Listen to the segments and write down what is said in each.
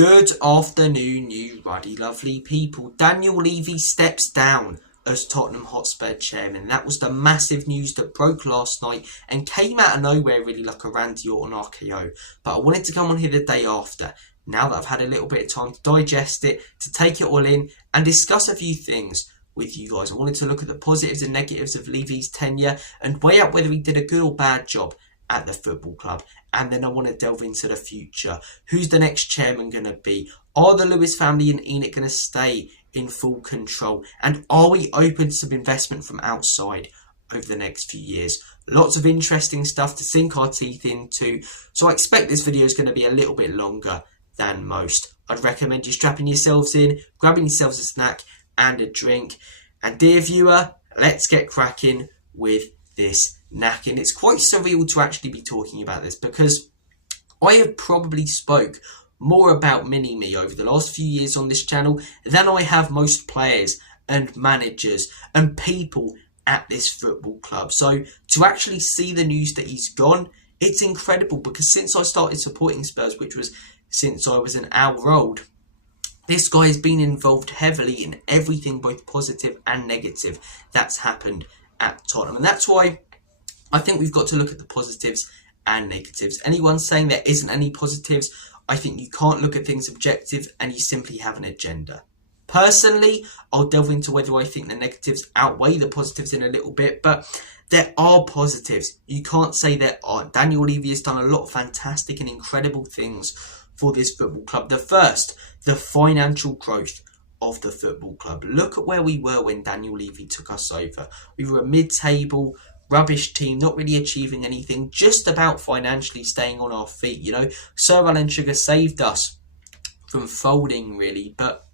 Good afternoon, you ruddy lovely people. Daniel Levy steps down as Tottenham Hotspur chairman. That was the massive news that broke last night and came out of nowhere, really, like a Randy Orton RKO. But I wanted to come on here the day after, now that I've had a little bit of time to digest it, to take it all in and discuss a few things with you guys. I wanted to look at the positives and negatives of Levy's tenure and weigh up whether he did a good or bad job at the football club. And then I want to delve into the future. Who's the next chairman going to be? Are the Lewis family and Enoch going to stay in full control? And are we open to some investment from outside over the next few years? Lots of interesting stuff to sink our teeth into. So I expect this video is going to be a little bit longer than most. I'd recommend you strapping yourselves in, grabbing yourselves a snack and a drink. And dear viewer, let's get cracking with this knacking. It's quite surreal to actually be talking about this because I have probably spoke more about mini-me over the last few years on this channel than I have most players and managers and people at this football club. So to actually see the news that he's gone, it's incredible because since I started supporting Spurs, which was since I was an hour old, this guy has been involved heavily in everything, both positive and negative, that's happened at Tottenham. And that's why I think we've got to look at the positives and negatives. Anyone saying there isn't any positives, I think you can't look at things objective and you simply have an agenda. Personally, I'll delve into whether I think the negatives outweigh the positives in a little bit, but there are positives. You can't say there aren't. Daniel Levy has done a lot of fantastic and incredible things for this football club. The first, the financial growth of the football club. Look at where we were when Daniel Levy took us over. We were a mid-table, rubbish team, not really achieving anything, just about financially staying on our feet. You know, Sir Alan Sugar saved us from folding, really, but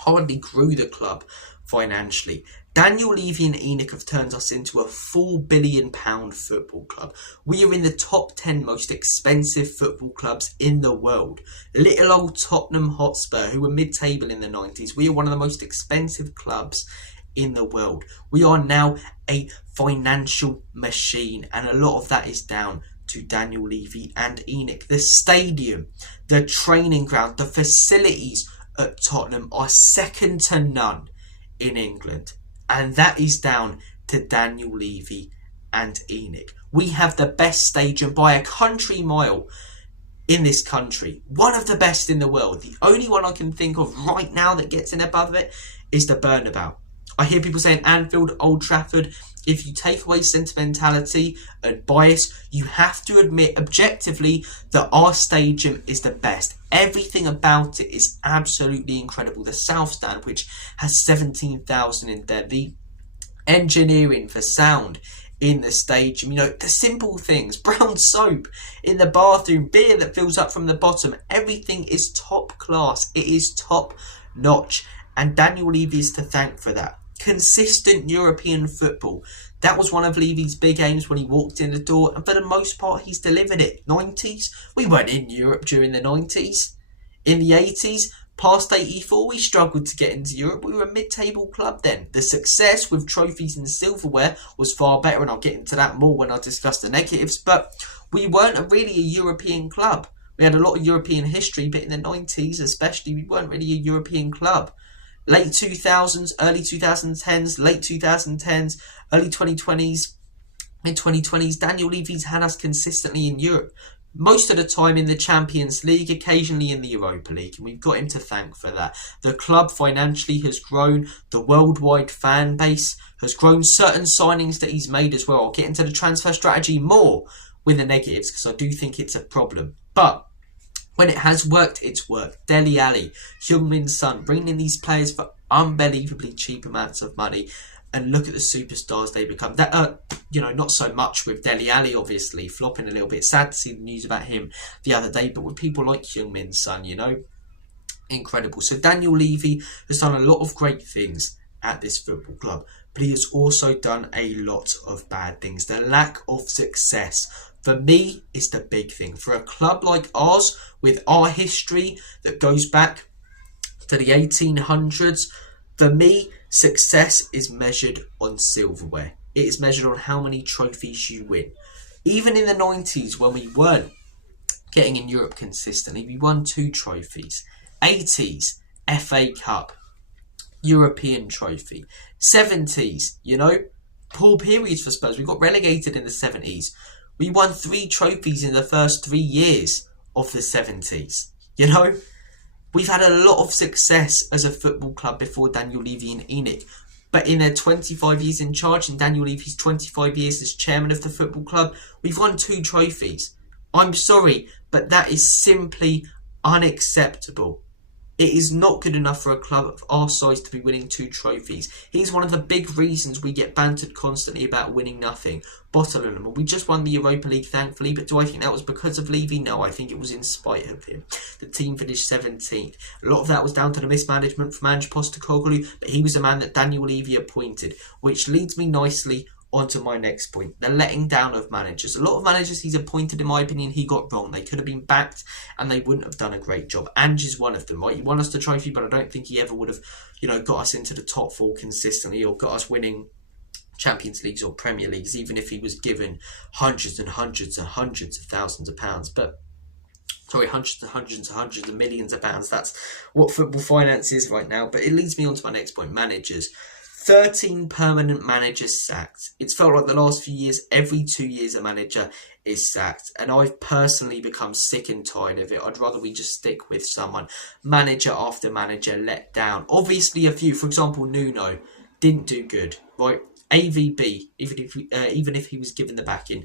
hardly grew the club financially. Daniel Levy and Enoch have turned us into a £4 billion football club. We are in the top 10 most expensive football clubs in the world. Little old Tottenham Hotspur, who were mid-table in the 90s, we are one of the most expensive clubs in the world. We are now a financial machine, and a lot of that is down to Daniel Levy and Enoch. The stadium, the training ground, the facilities at Tottenham are second to none in England, and that is down to Daniel Levy and Enoch. We have the best stadium by a country mile in this country, one of the best in the world. The only one I can think of right now that gets in above it is the Bernabeu. I hear people saying Anfield, Old Trafford. If you take away sentimentality and bias, you have to admit objectively that our stadium is the best. Everything about it is absolutely incredible. The South Stand, which has 17,000 in there. The engineering for sound in the stadium. You know, the simple things. Brown soap in the bathroom. Beer that fills up from the bottom. Everything is top class. It is top notch. And Daniel Levy is to thank for that. Consistent European football. That was one of Levy's big aims when he walked in the door, and for the most part he's delivered it. 90s, we weren't in Europe during the 90s. In the 80s, past 84, we struggled to get into Europe. We were a mid-table club then. The success with trophies and silverware was far better, and I'll get into that more when I discuss the negatives, but we weren't really a European club. We had a lot of European history, but in the 90s especially, we weren't really a European club. Late 2000s, early 2010s, late 2010s, early 2020s, mid-2020s, Daniel Levy's had us consistently in Europe. Most of the time in the Champions League, occasionally in the Europa League, and we've got him to thank for that. The club financially has grown, the worldwide fan base has grown, certain signings that he's made as well. I'll get into the transfer strategy more with the negatives because I do think it's a problem. But when it has worked, it's worked. Dele Alli, Heung-Min Son, bringing in these players for unbelievably cheap amounts of money. And look at the superstars they become. That, you know, not so much with Dele Alli, obviously, flopping a little bit. Sad to see the news about him the other day. But with people like Heung-Min Son, you know, incredible. So Daniel Levy has done a lot of great things at this football club. But he has also done a lot of bad things. The lack of success, for me, is the big thing. For a club like ours, with our history that goes back to the 1800s, for me, success is measured on silverware. It is measured on how many trophies you win. Even in the 90s, when we weren't getting in Europe consistently. We won 2 trophies. 80s, FA Cup, European trophy. 70s, poor periods for Spurs. We got relegated in the 70s. We won 3 trophies in the first 3 years of the 70s. We've had a lot of success as a football club before Daniel Levy and ENIC. But in their 25 years in charge and Daniel Levy's 25 years as chairman of the football club, we've won 2 trophies. I'm sorry, but that is simply unacceptable. It is not good enough for a club of our size to be winning 2 trophies. He's one of the big reasons we get bantered constantly about winning nothing, bottling them. We just won the Europa League, thankfully, but do I think that was because of Levy? No, I think it was in spite of him. The team finished 17th. A lot of that was down to the mismanagement from Ange Postecoglou, but he was a man that Daniel Levy appointed, which leads me nicely onto my next point, the letting down of managers. A lot of managers he's appointed, in my opinion, he got wrong. They could have been backed and they wouldn't have done a great job. Ange is one of them, right? He won us the trophy, but I don't think he ever would have, got us into the top 4 consistently or got us winning Champions Leagues or Premier Leagues, even if he was given hundreds and hundreds and hundreds of thousands of pounds. Hundreds and hundreds and hundreds of millions of pounds. That's what football finance is right now. But it leads me on to my next point, managers. 13 permanent managers sacked. It's felt like the last few years, every 2 years a manager is sacked. And I've personally become sick and tired of it. I'd rather we just stick with someone. Manager after manager let down. Obviously a few, for example, Nuno didn't do good, right? AVB, even if he was given the backing,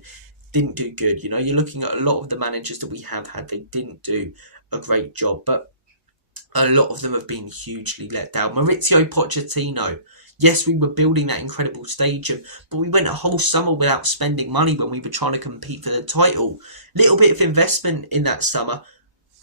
didn't do good. You're looking at a lot of the managers that we have had, they didn't do a great job. But a lot of them have been hugely let down. Maurizio Pochettino. Yes, we were building that incredible stadium, but we went a whole summer without spending money when we were trying to compete for the title. Little bit of investment in that summer.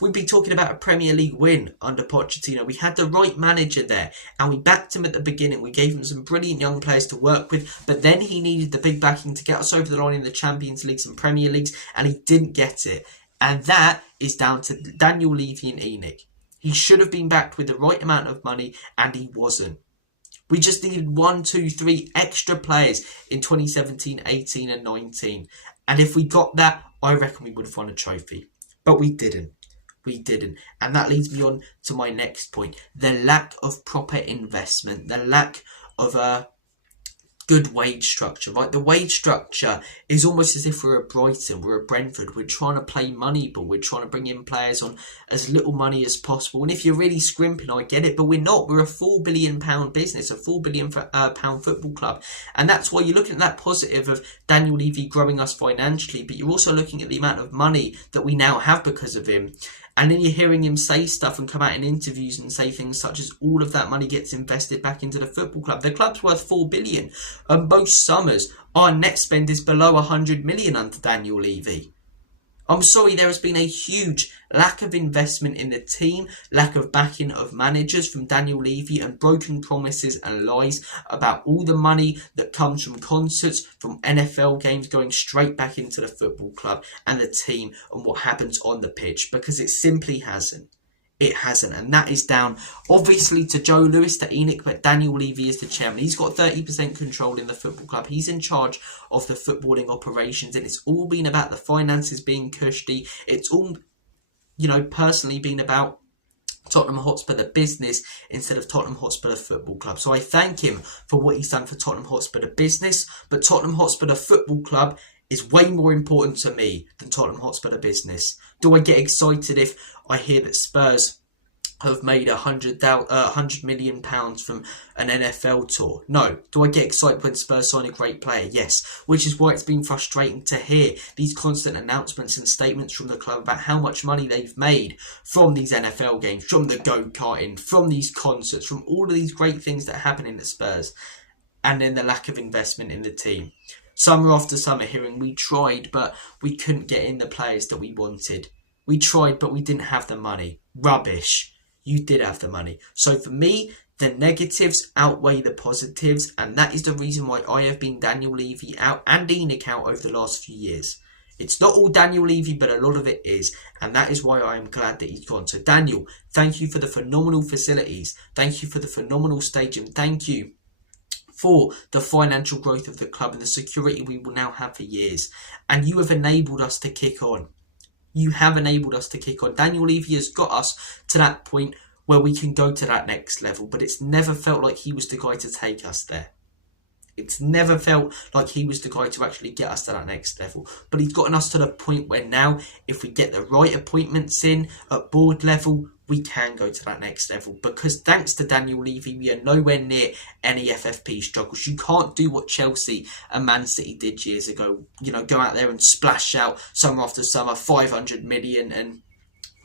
We'd be talking about a Premier League win under Pochettino. We had the right manager there, and we backed him at the beginning. We gave him some brilliant young players to work with, but then he needed the big backing to get us over the line in the Champions Leagues and Premier Leagues, and he didn't get it. And that is down to Daniel Levy and ENIC. He should have been backed with the right amount of money, and he wasn't. We just needed 1, 2, 3 extra players in 2017, 18 and 19. And if we got that, I reckon we would have won a trophy. But we didn't. And that leads me on to my next point. The lack of proper investment. The lack of a good wage structure, right? The wage structure is almost as if we're a Brighton, we're a Brentford. We're trying to play Moneyball. We're trying to bring in players on as little money as possible. And if you're really scrimping, I get it, but we're not. We're a £4 billion business, a £4 billion pound football club. And that's why you're looking at that positive of Daniel Levy growing us financially, but you're also looking at the amount of money that we now have because of him. And then you're hearing him say stuff and come out in interviews and say things such as all of that money gets invested back into the football club. The club's worth $4 billion. And most summers, our net spend is below 100 million under Daniel Levy. I'm sorry, there has been a huge lack of investment in the team, lack of backing of managers from Daniel Levy, and broken promises and lies about all the money that comes from concerts, from NFL games going straight back into the football club and the team and what happens on the pitch, because it simply hasn't. It hasn't, and that is down obviously to Joe Lewis, to ENIC, but Daniel Levy is the chairman. He's got 30% control in the football club. He's in charge of the footballing operations, and it's all been about the finances being cushy. It's all, personally been about Tottenham Hotspur the business instead of Tottenham Hotspur the football club. So I thank him for what he's done for Tottenham Hotspur the business, but Tottenham Hotspur the football club is way more important to me than Tottenham Hotspur the business. Do I get excited if I hear that Spurs have made £100 million from an NFL tour? No. Do I get excited when Spurs sign a great player? Yes. Which is why it's been frustrating to hear these constant announcements and statements from the club about how much money they've made from these NFL games, from the go-karting, from these concerts, from all of these great things that happen in the Spurs, and then the lack of investment in the team. Summer after summer hearing we tried, but we couldn't get in the players that we wanted. We tried, but we didn't have the money. Rubbish. You did have the money. So for me, the negatives outweigh the positives, and that is the reason why I have been Daniel Levy out and ENIC out over the last few years. It's not all Daniel Levy, but a lot of it is, and that is why I am glad that he's gone. So Daniel, thank you for the phenomenal facilities. Thank you for the phenomenal stadium. Thank you for the financial growth of the club and the security we will now have for years. And you have enabled us to kick on. You have enabled us to kick on. Daniel Levy has got us to that point where we can go to that next level, but it's never felt like he was the guy to take us there. It's never felt like he was the guy to actually get us to that next level. But he's gotten us to the point where now, if we get the right appointments in at board level, we can go to that next level. Because thanks to Daniel Levy, we are nowhere near any FFP struggles. You can't do what Chelsea and Man City did years ago. You know, go out there and splash out summer after summer 500 million and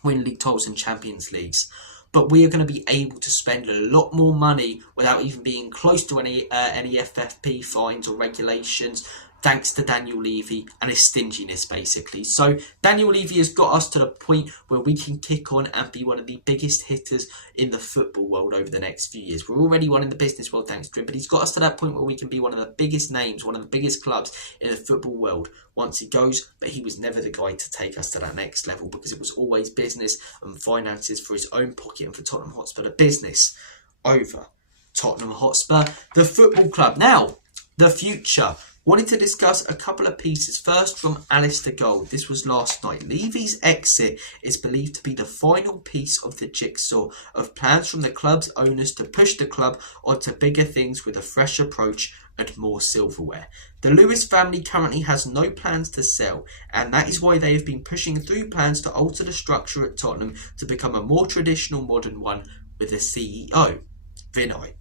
win league titles and Champions Leagues. But we are going to be able to spend a lot more money without even being close to any FFP fines or regulations, thanks to Daniel Levy and his stinginess, basically. So Daniel Levy has got us to the point where we can kick on and be one of the biggest hitters in the football world over the next few years. We're already one in the business world thanks to him, but he's got us to that point where we can be one of the biggest names, one of the biggest clubs in the football world once he goes. But he was never the guy to take us to that next level, because it was always business and finances for his own pocket and for Tottenham Hotspur, the business over Tottenham Hotspur, the football club. Now, the future. Wanted to discuss a couple of pieces. First, from Alistair Gold. This was last night. Levy's exit is believed to be the final piece of the jigsaw of plans from the club's owners to push the club onto bigger things with a fresh approach and more silverware. The Lewis family currently has no plans to sell, and that is why they have been pushing through plans to alter the structure at Tottenham to become a more traditional modern one with a CEO, Vinay.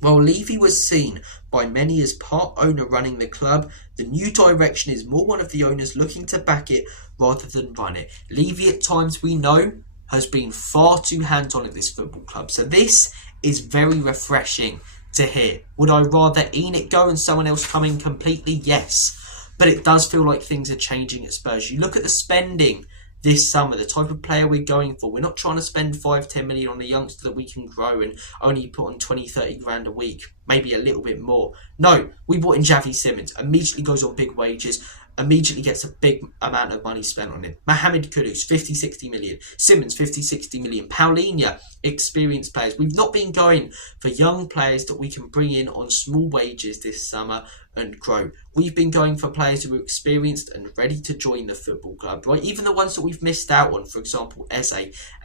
While Levy was seen by many as part owner running the club, the new direction is more one of the owners looking to back it rather than run it. Levy, at times, we know, has been far too hands-on at this football club. So this is very refreshing to hear. Would I rather Enoch go and someone else come in completely? Yes. But it does feel like things are changing at Spurs. You look at the spending this summer, the type of player we're going for. We're not trying to spend 5-10 million on a youngster that we can grow and only put on 20-30 grand a week, maybe a little bit more. No, we brought in Javi Simmons, immediately goes on big wages, immediately gets a big amount of money spent on him. Mohamed Kudus, 50-60 million. Simmons, 50-60 million. Paulinho, experienced players. We've not been going for young players that we can bring in on small wages this summer and grow. We've been going for players who are experienced and ready to join the football club, right? Even the ones that we've missed out on, for example, Eze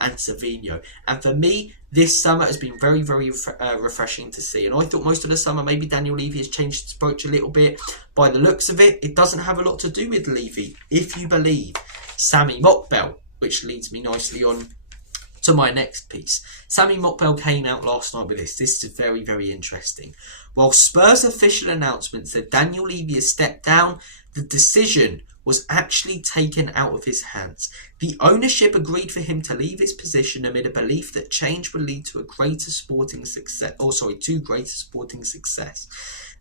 and Savinho. And for me, this summer has been very, very refreshing to see. And I thought most of the summer, maybe Daniel Levy has changed his approach a little bit. By the looks of it, it doesn't have a lot to do with Levy, if you believe Sammy Mockbell, which leads me nicely on to my next piece. Sammy Mockbell came out last night with this. This is very, very interesting. While Spurs' official announcement said Daniel Levy has stepped down, the decision was actually taken out of his hands. The ownership agreed for him to leave his position amid a belief that change would lead to a greater sporting success.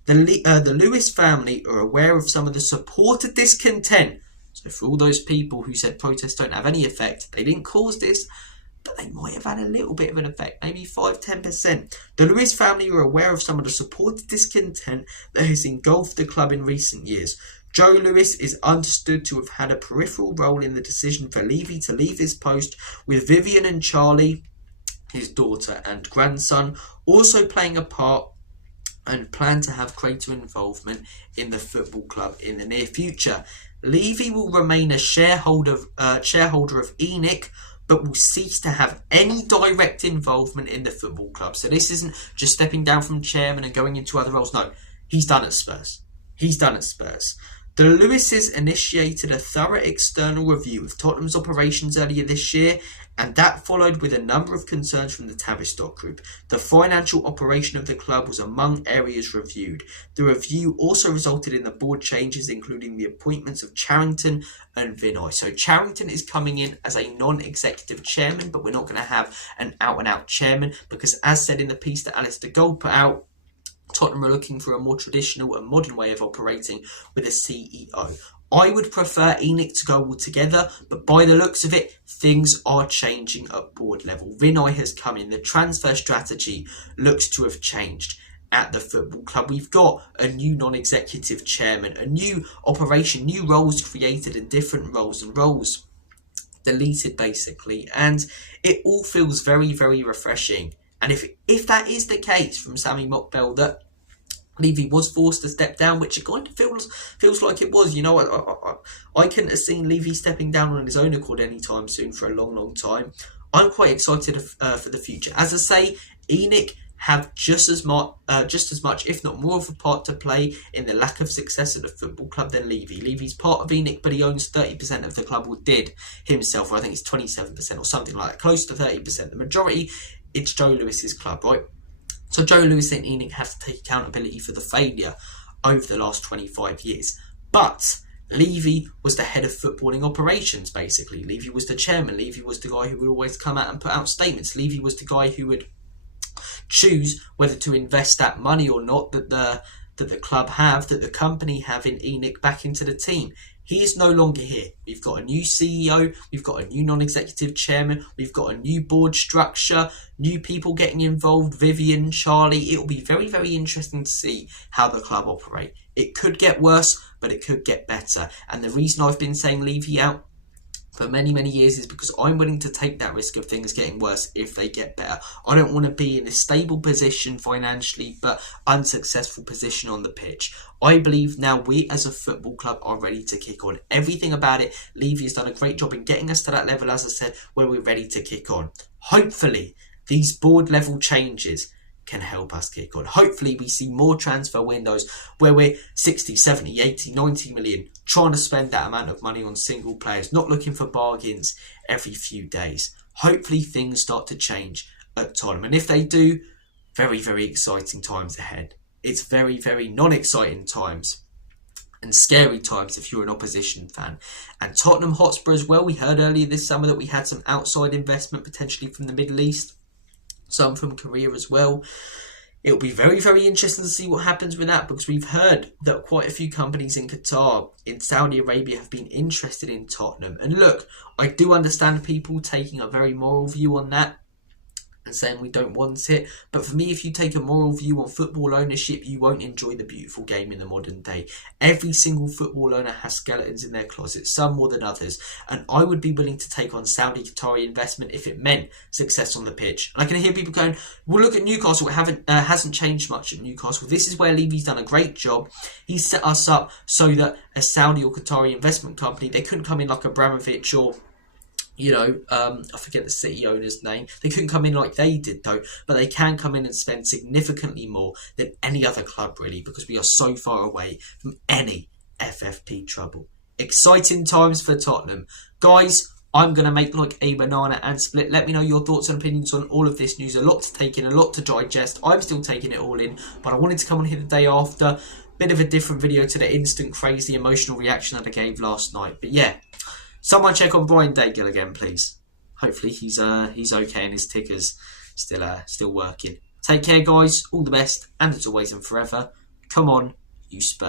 The Lewis family are aware of some of the supporter discontent. So for all those people who said protests don't have any effect, they didn't cause this, but they might have had a little bit of an effect, maybe 5-10%. The Lewis family are aware of some of the supporter discontent that has engulfed the club in recent years. Joe Lewis is understood to have had a peripheral role in the decision for Levy to leave his post, with Vivian and Charlie, his daughter and grandson, also playing a part and plan to have greater involvement in the football club in the near future. Levy will remain a shareholder of Enoch, but will cease to have any direct involvement in the football club. So this isn't just stepping down from chairman and going into other roles. No, he's done at Spurs. The Lewises initiated a thorough external review of Tottenham's operations earlier this year, and that followed with a number of concerns from the Tavistock Group. The financial operation of the club was among areas reviewed. The review also resulted in the board changes, including the appointments of Charrington and Vinay. So Charrington is coming in as a non-executive chairman, but we're not going to have an out-and-out chairman because, as said in the piece that Alistair Gold put out, Tottenham are looking for a more traditional and modern way of operating with a CEO. I would prefer Enoch to go all together, but by the looks of it, things are changing at board level. Vinay has come in. The transfer strategy looks to have changed at the football club. We've got a new non-executive chairman, a new operation, new roles created and different roles and roles deleted basically. And it all feels very, very refreshing. And if that is the case from Sammy Mockbell, that Levy was forced to step down, which it kind of feels like it was. You know, I couldn't have seen Levy stepping down on his own accord anytime soon for a long time. I'm quite excited for the future. As I say, ENIC have just as much, if not more, of a part to play in the lack of success of the football club than Levy. Levy's part of ENIC, but he owns 30% of the club, or did himself, or I think it's 27% or something like that, close to 30%. The majority, it's Joe Lewis's club, right? So Joe Lewis and ENIC have to take accountability for the failure over the last 25 years. But Levy was the head of footballing operations, basically. Levy was the chairman. Levy was the guy who would always come out and put out statements. Levy was the guy who would choose whether to invest that money or not that the club have, that the company have in ENIC back into the team. He is no longer here. We've got a new CEO, we've got a new non-executive chairman, we've got a new board structure, new people getting involved, Vivian, Charlie. It will be very, very interesting to see how the club operate. It could get worse, but it could get better. And the reason I've been saying Levy out for many years is because I'm willing to take that risk of things getting worse if they get better. I don't want to be in a stable position financially but unsuccessful position on the pitch. I believe now we as a football club are ready to kick on. Everything about it, Levy has done a great job in getting us to that level, as I said, where we're ready to kick on. Hopefully these board level changes can help us kick on. Hopefully we see more transfer windows where we're 60, 70, 80, 90 million trying to spend that amount of money on single players, not looking for bargains every few days. Hopefully things start to change at Tottenham, and if they do, very exciting times ahead. It's very non-exciting times and scary times if you're an opposition fan. And Tottenham Hotspur as well, we heard earlier this summer that we had some outside investment potentially from the Middle East, some from Korea as well. It'll be very interesting to see what happens with that, because we've heard that quite a few companies in Qatar, in Saudi Arabia, have been interested in Tottenham. And look, I do understand people taking a very moral view on that and saying we don't want it, but for me, if you take a moral view on football ownership, you won't enjoy the beautiful game in the modern day. Every single football owner has skeletons in their closet, some more than others, and I would be willing to take on Saudi Qatari investment if it meant success on the pitch. And I can hear people going, well, look at Newcastle, it hasn't changed much at Newcastle. This is where Levy's done a great job. He's set us up so that a Saudi or Qatari investment company, they couldn't come in like Abramovich or I forget the city owner's name. They couldn't come in like they did though, but they can come in and spend significantly more than any other club really, because we are so far away from any FFP trouble. Exciting times for Tottenham. Guys, I'm going to make like a banana and split. Let me know your thoughts and opinions on all of this news. A lot to take in, a lot to digest. I'm still taking it all in, but I wanted to come on here the day after. Bit of a different video to the instant crazy emotional reaction that I gave last night. But yeah, someone check on Brian Daigle again, please. Hopefully he's okay and his ticker's still working. Take care, guys. All the best, and as always and forever, come on, you Spurs.